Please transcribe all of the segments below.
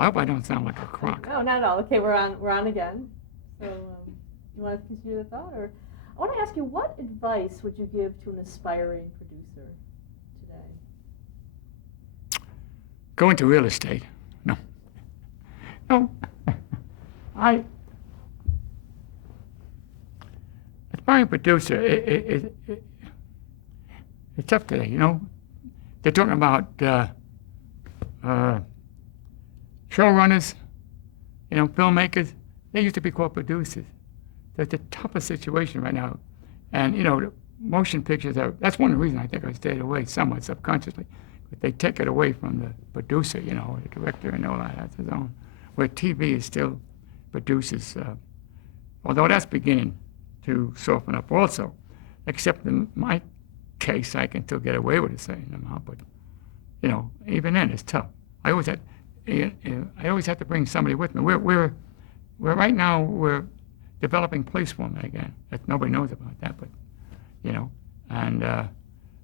I hope I don't sound like a crock. No, not at all. Okay, we're on again. So you want to continue the thought, or I want to ask you, what advice would you give to an aspiring producer today? Go into real estate. No. No. I aspiring producer, it's tough today, you know. They're talking about showrunners, you know, filmmakers. They used to be called producers. So it's a tougher situation right now. And, you know, motion pictures that's one of the reasons I think I stayed away somewhat subconsciously. But they take it away from the producer, you know, the director and all that has his own. Where TV is still produces, although that's beginning to soften up also. Except in my case, I can still get away with a certain amount, but, you know, even then it's tough. I always had to bring somebody with me. We're right now we're developing place format again. Nobody knows about that, but, you know, and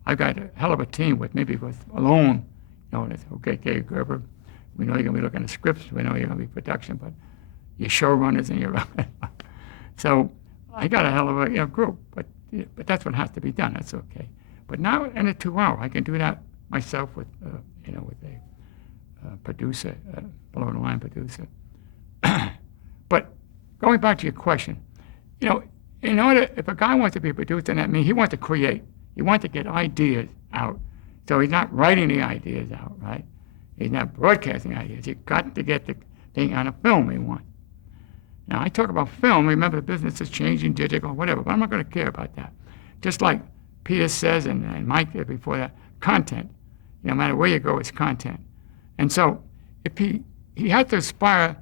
I've got a hell of a team with me because alone, you know, it's okay, Gerber, we know you're going to be looking at scripts, we know you're going to be production, but your showrunners and your so I got a hell of a group, but that's what has to be done. That's okay. But now in a 2 hour, I can do that myself with with a producer, below the line producer. But going back to your question, you know, in order, if a guy wants to be a producer, that means he wants to create. He wants to get ideas out. So he's not writing the ideas out, right? He's not broadcasting ideas. You've got to get the thing on a film he wants. Now, I talk about film. Remember, the business is changing, digital, whatever, but I'm not going to care about that. Just like Peter says, and Mike did before that, content. No matter where you go, it's content. And so if he has to aspire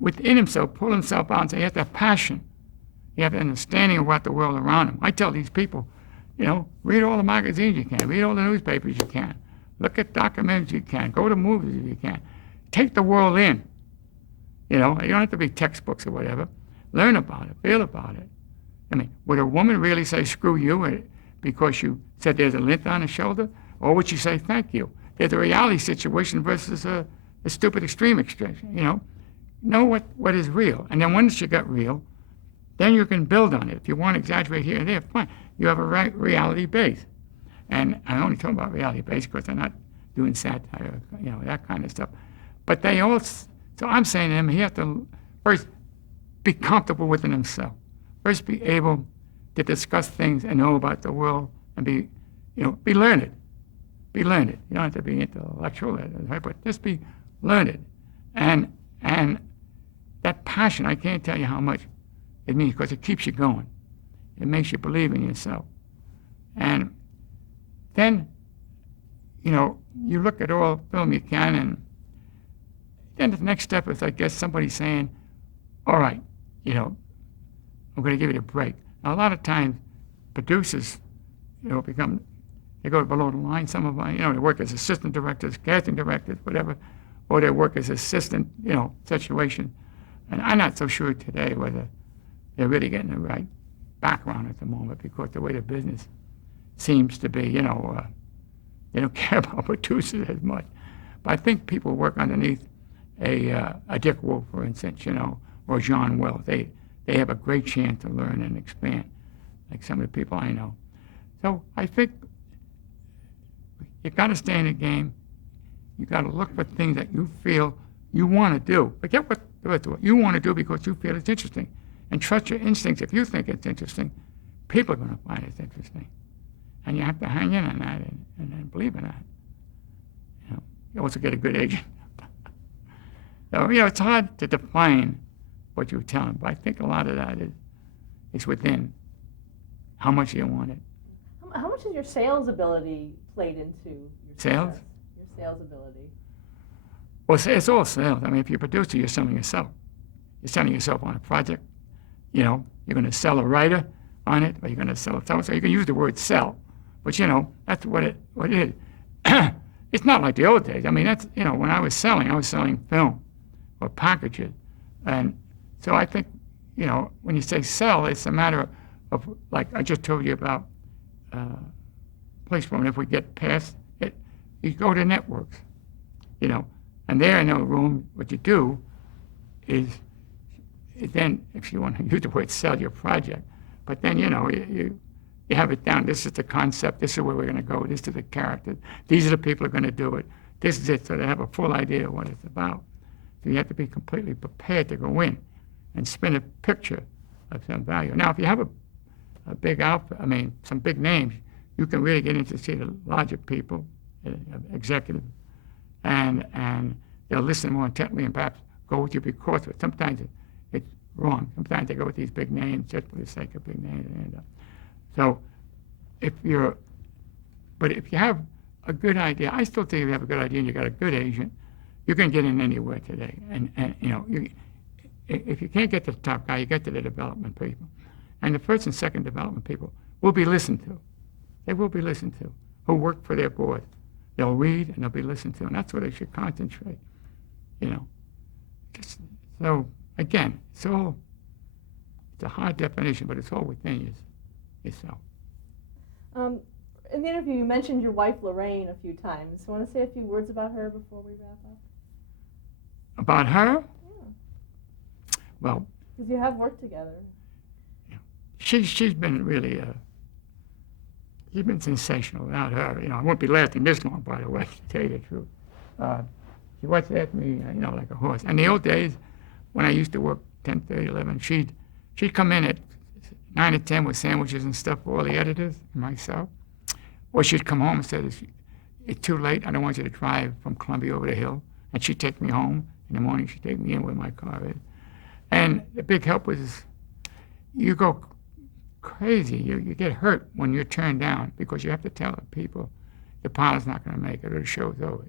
within himself, pull himself out and say he has to have passion. He has an understanding of what the world around him. I tell these people, you know, read all the magazines you can, read all the newspapers you can, look at documentaries you can, go to movies if you can. Take the world in. You know, you don't have to be textbooks or whatever. Learn about it, feel about it. I mean, would a woman really say screw you because you said there's a lint on her shoulder? Or would she say thank you? There's a reality situation versus a stupid extreme expression, you know what is real. And then once you got real, then you can build on it. If you want to exaggerate here and there, fine. You have a reality base. And I only talk about reality base because they're not doing satire, you know, that kind of stuff. But they all, so I'm saying to him, he has to first be comfortable within himself. First be able to discuss things and know about the world and be learned. Be learned. You don't have to be intellectual, right? But just be learned. And that passion, I can't tell you how much it means because it keeps you going. It makes you believe in yourself. And then, you know, you look at all film you can, and then the next step is, I guess, somebody saying, all right, you know, I'm going to give you a break. Now, a lot of times, producers, you know, they go below the line. Some of them, you know, they work as assistant directors, casting directors, whatever, or they work as assistant, you know, situation. And I'm not so sure today whether they're really getting the right background at the moment because the way the business seems to be, you know, they don't care about producers as much. But I think people work underneath a Dick Wolf, for instance, you know, or John Wells. They have a great chance to learn and expand, like some of the people I know. So I think you got to stay in the game. You got to look for things that you feel you want to do. Forget what you want to do because you feel it's interesting. And trust your instincts. If you think it's interesting, people are going to find it interesting. And you have to hang in on that and believe in that. You know, you also get a good agent. So, you know, it's hard to define what you tell them, but I think a lot of that is within how much you want it. How much has your sales ability played into your sales? Success? Your sales ability. Well, it's all sales. I mean, if you're a producer, you're selling yourself. You're selling yourself on a project. You know, you're going to sell a writer on it, or you're going to sell it. So you can use the word sell, but you know, that's what it is. It's not like the old days. I mean, that's, you know, when I was selling film or packages. And so I think, you know, when you say sell, it's a matter of like I just told you about place format. If we get past it, you go to networks. You know, And there in the room, what you do is then, if you want to use the word sell your project, but then, you have it down. This is the concept. This is where we're going to go. This is the character. These are the people who are going to do it. This is it. So they have a full idea of what it's about. So you have to be completely prepared to go in and spin a picture of some value. Now, if you have a big outfit, some big names, you can really get in to see the larger people, executives, and they'll listen more intently and perhaps go with you because of it. Sometimes it's wrong. Sometimes they go with these big names just for the sake of big names. So if you have a good idea, I still think if you have a good idea and you got a good agent, you can get in anywhere today. And if you can't get to the top guy, you get to the development people. And the first and second development people will be listened to. They will be listened to, who work for their board. They'll read and they'll be listened to, and that's where they should concentrate. So again, it's a hard definition, but it's all within yourself. In the interview, you mentioned your wife Lorraine a few times. Want to say a few words about her before we wrap up? About her? Yeah. Well, because you have worked together. She's been really she's been sensational. Without her, I won't be lasting this long, by the way, to tell you the truth. She watched after me, like a horse. And the old days, when I used to work 10:30, 11, she'd come in at 9 or 10 with sandwiches and stuff for all the editors and myself. Or she'd come home and say, it's too late. I don't want you to drive from Columbia over the hill. And she'd take me home. In the morning, she'd take me in where my car is. And the big help was you go crazy. You get hurt when you're turned down because you have to tell the people the pilot's not going to make it or the show's over.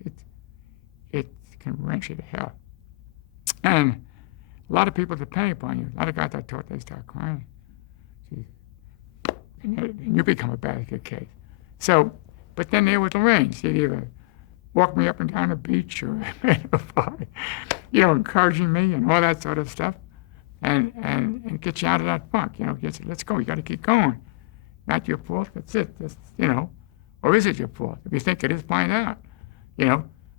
It can wrench you to hell. And a lot of people depend upon you. A lot of guys I taught, they start crying. And you become a basket case. So, but then there was Lorraine. She'd either walk me up and down the beach or encouraging me and all that sort of stuff. And get you out of that funk, get you, let's go, you got to keep going. Not your fault, that's it, or is it your fault? If you think it is, find out,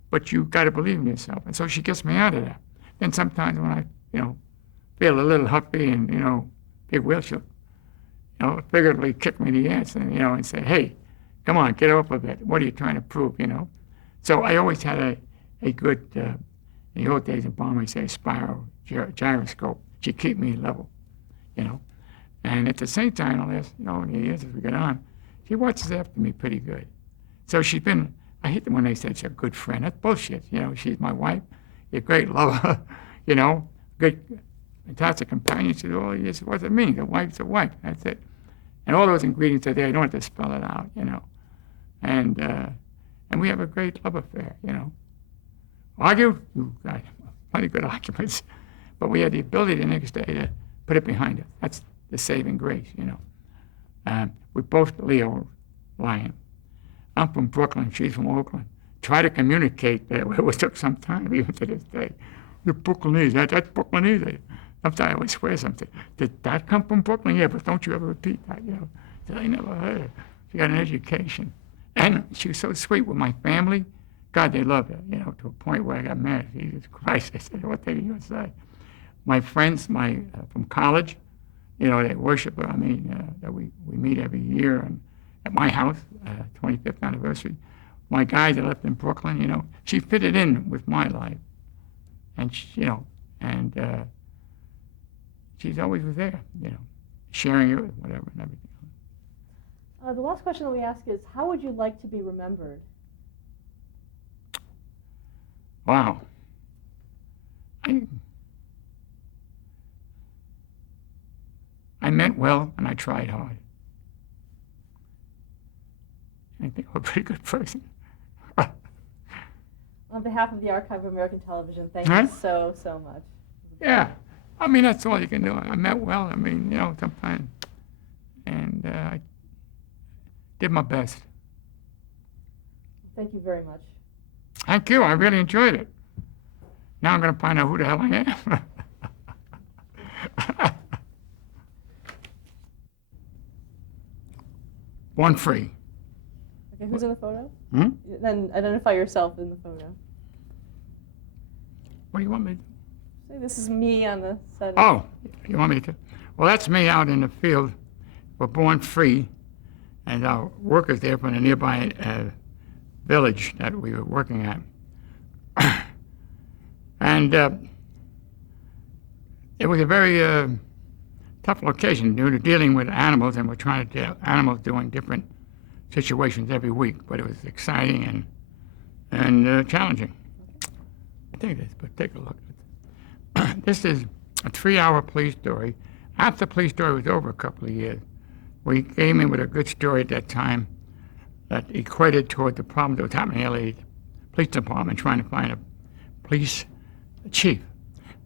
but you got to believe in yourself. And so she gets me out of that. Then sometimes when I, feel a little huffy and, big wheel, she'll, figuratively kick me in the ass and say, hey, come on, get up a bit. What are you trying to prove, So I always had a good, in the old days in Bomber, you say a spiral gyroscope. She keep me level, And at the same time, the last, in the years as we get on, she watches after me pretty good. So she's been, I hate them when they say she's a good friend. That's bullshit. She's my wife, a great lover, good, fantastic companion. She said, oh, yes, what does it mean? A wife's a wife. That's it. And all those ingredients are there. You don't have to spell it out, And we have a great love affair, Argue? God, plenty good arguments. But we had the ability the next day to put it behind us. That's the saving grace, We both Leo Lion. I'm from Brooklyn. She's from Oakland. Try to communicate that. It took some time, even to this day. You're Brooklynese. That's Brooklynese. Sometimes I always swear something. Did that come from Brooklyn? Yeah, but don't you ever repeat that, So I never heard it. She got an education. And she was so sweet with my family. God, they loved her, to a point where I got mad. Jesus Christ. I said, what did you say? My friends, from college, they worship her. That we meet every year and at my house, 25th anniversary. My guys that left in Brooklyn, she fitted in with my life, and she's always was there, sharing it with whatever and everything. The last question that we ask is, how would you like to be remembered? Wow. I meant well, and I tried hard. I think I'm a pretty good person. On behalf of the Archive of American Television, thank you so much. Yeah. That's all you can do. I meant well. Sometimes. And I did my best. Thank you very much. Thank you. I really enjoyed it. Now I'm going to find out who the hell I am. Born free. Okay, who's in the photo? Hmm? Then identify yourself in the photo. What do you want me to do? Say this is me on the set. Oh, you want me to? Well, that's me out in the field. We're born free, and our workers there from the nearby village that we were working at. And it was a very tough location due to dealing with animals, and we're trying to deal animals doing different situations every week. But it was exciting and challenging. I think this, but take a look. This is a 3-hour police story. After the police story was over a couple of years, we came in with a good story at that time that equated toward the problem that was happening in the police department, trying to find a police chief.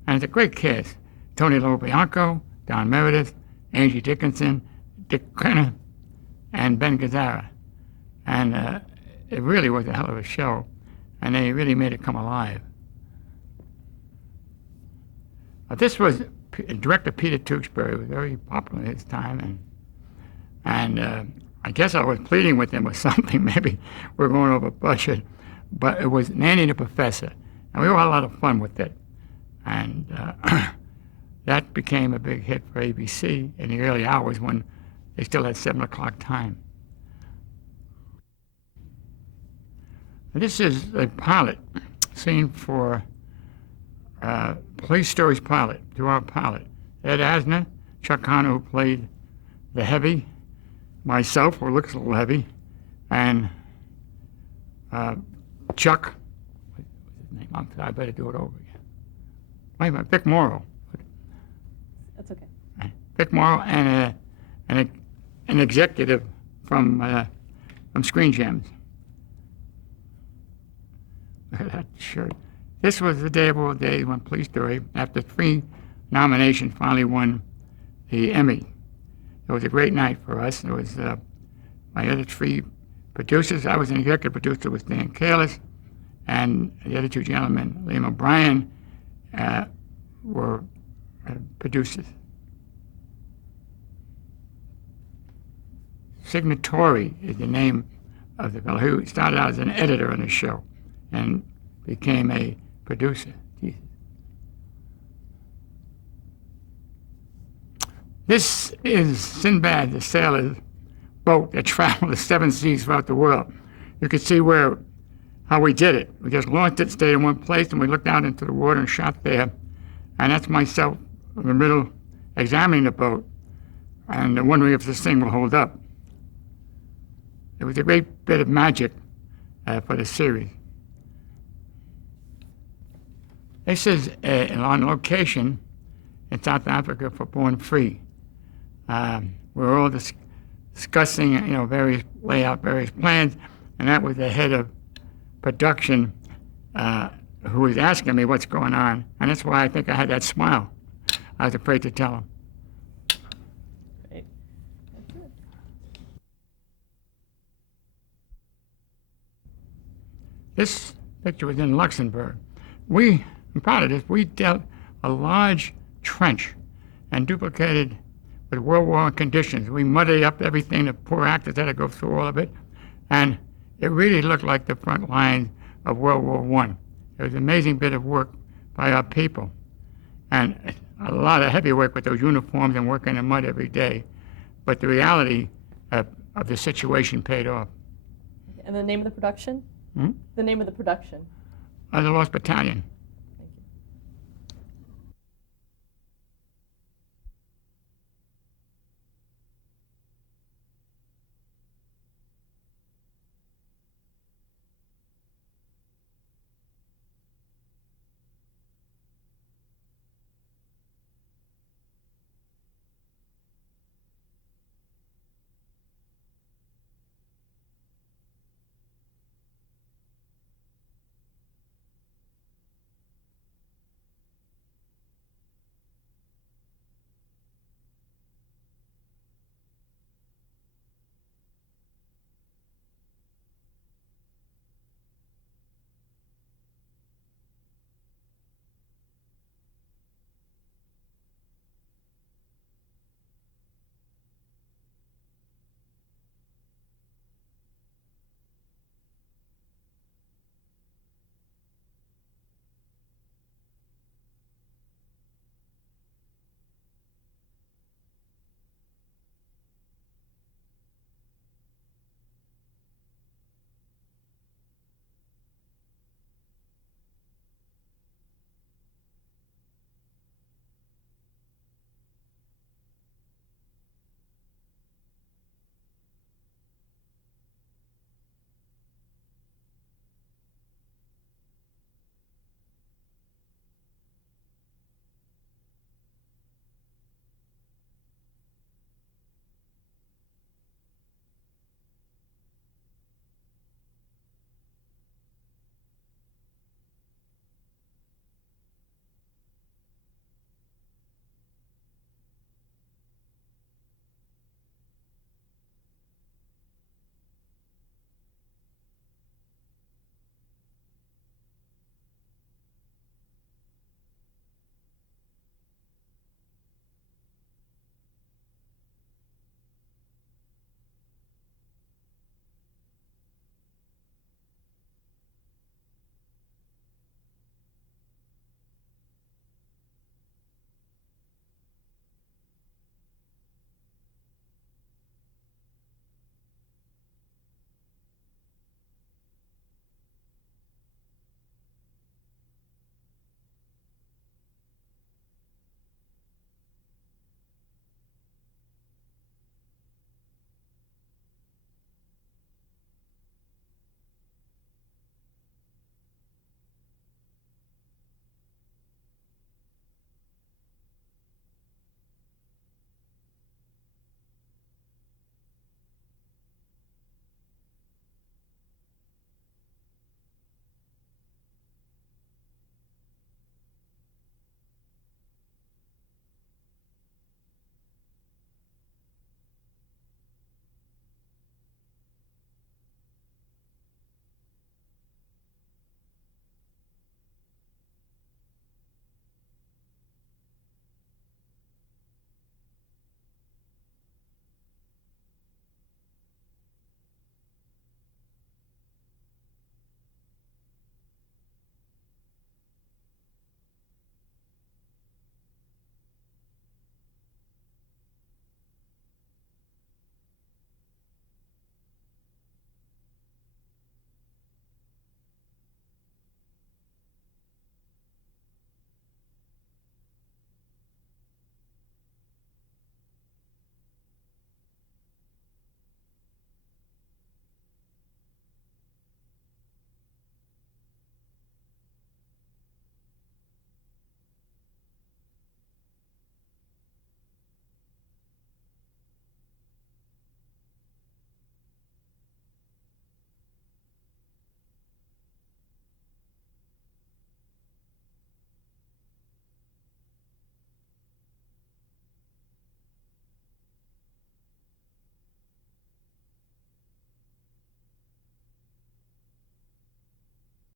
And it's a great cast. Tony LoBianco, Don Meredith, Angie Dickinson, Dick Crenna, and Ben Gazzara. And it really was a hell of a show, and they really made it come alive. This was director Peter Tewksbury, was very popular at his time, and I guess I was pleading with him or something. Maybe we're going over budget, but it was Nanny the Professor, and we all had a lot of fun with it, and that became a big hit for ABC in the early hours when they still had 7 o'clock time. And this is a pilot scene for Police Stories pilot, 2-hour pilot. Ed Asner, Chuck Connor, who played the heavy, myself, who looks a little heavy, and Chuck, what's his name? I better do it over again. Wait a minute, Vic Morrow. That's okay. Vic Morrow and an executive from Screen Gems. Look at that shirt. This was the day of all days when Police Story, after 3 nominations, finally won the Emmy. It was a great night for us. It was my other 3 producers. I was an executive producer with Dan Kalis, and the other 2 gentlemen, Liam O'Brien, were producers. Signatory is the name of the fellow who started out as an editor on the show and became a producer. Jesus. This is Sinbad, the sailor's boat that traveled the 7 seas throughout the world. You can see how we did it. We just launched it, stayed in one place, and we looked out into the water and shot there. And that's myself in the middle examining the boat and wondering if this thing will hold up. It was a great bit of magic for the series. This is on location in South Africa for Born Free. We're all discussing, various plans, and that was the head of production who was asking me what's going on, and that's why I think I had that smile. I was afraid to tell him. Great. That's good. This picture was in Luxembourg. I'm proud of this. We dealt a large trench and duplicated with World War I conditions. We muddied up everything. The poor actors had to go through all of it. And it really looked like the front lines of World War I. It was an amazing bit of work by our people. And a lot of heavy work with those uniforms and working in the mud every day. But the reality of the situation paid off. And the name of the production? Hmm? The name of the production? The Lost Battalion.